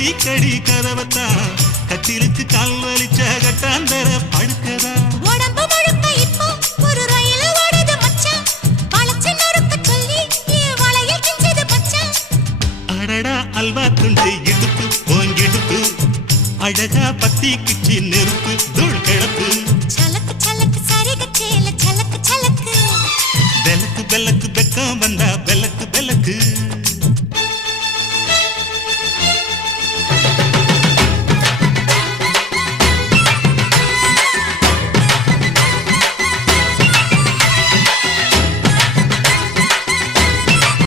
தீக்கடி கதவத்தா கத்திருக்கு கால் வலிச்ச கட்டாந்தர படுக்கதா உடம்பு முழுக்க இப்போ ஒரு ரயில் ஓடுது மச்சான் வளைச்சு நறுக்க சொல்லி வளையல் கிஞ்சது மச்சான் அடடா அல்வா துண்டு எடுத்து ஓங்கெடுத்து அழகா பத்தி கிச்சி நெருப்பு தூள் கிளப்பு